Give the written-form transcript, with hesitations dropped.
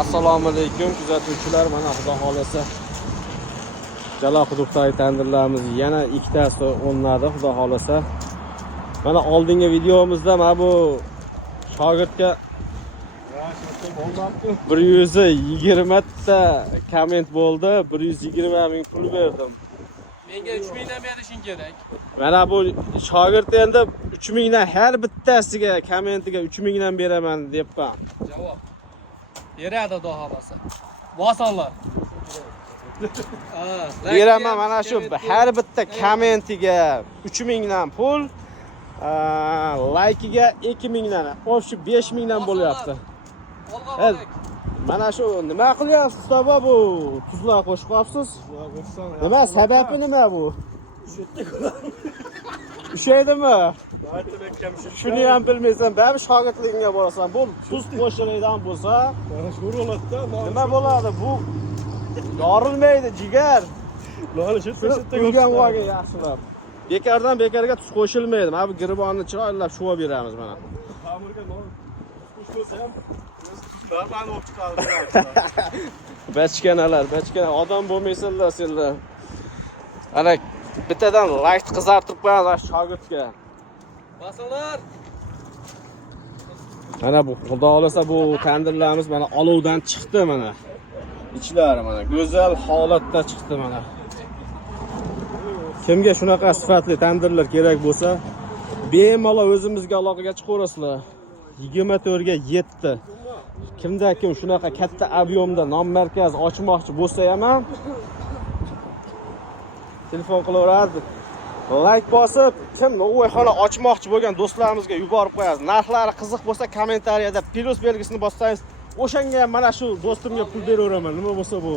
Assalomu alaykum kuzatuvchilar, mana xudo xolasa jala quduqdagi tandirlarimiz yana ikkitasi o'rnadi xudo xolasa. Mana oldingi videomizda mana bu shogirdga 120 ta komment bo'ldi. 120 ming pul berdim. Menga 3 mingdan berishing kerak. Mana bu shogird endi 3 mingdan har bittasiga kommentiga 3 mingdan beraman debman. Javob beradi xudo xolasa. Bosonlar. Beraman mana shu har bitta kommentiga 3 mingdan pul, laykiga 2 mingdan, o'sha 5 mingdan bo'lyapti. Mana shu nima qilyapsiz to'ba bu? Tuzlar qo'shib qo'yapsiz. Nima sababi nima bu? Ushaydimi? Shuni ham bilmaysan, baribir shogirdligingga borasan. Bu tuz qo'shiladigan bo'lsa, nima bo'ladi? Bu yorilmaydi, jigar. Turgan vaqtga yaxshilab. Bekardan bekarga tuz qo'shilmaydi. Mana bu girbonni chiroylab shuvab beramiz mana. Bachkanalar, odam bo'lmaysanlar senlar. Ana bittadan layk qizartirib qo'yamiz shogirdga. Bosonlar. Mana bu xudo xolasa bu tandirlarimiz mana olovdan chiqdi mana. Ichlari mana go'zal holatda chiqdi mana. Kimga shunaqa sifatli tandirlar kerak bo'lsa, bemalol o'zimizga aloqaga chiqaverasizlar. 24 ga 7. Kimda kim shunaqa katta ob'yomda non markaz ochmoqchi bo'lsa ham telefon qilaveradi. Like bosib, kim o'yxona ochmoqchi bo'lgan do'stlarimizga yuborib qo'yasiz. Narxlari qiziq bo'lsa kommentariyada plus belgisini bossangiz, o'shanga ham mana shu do'stimga pul beraveraman. Nima bo'lsa bu.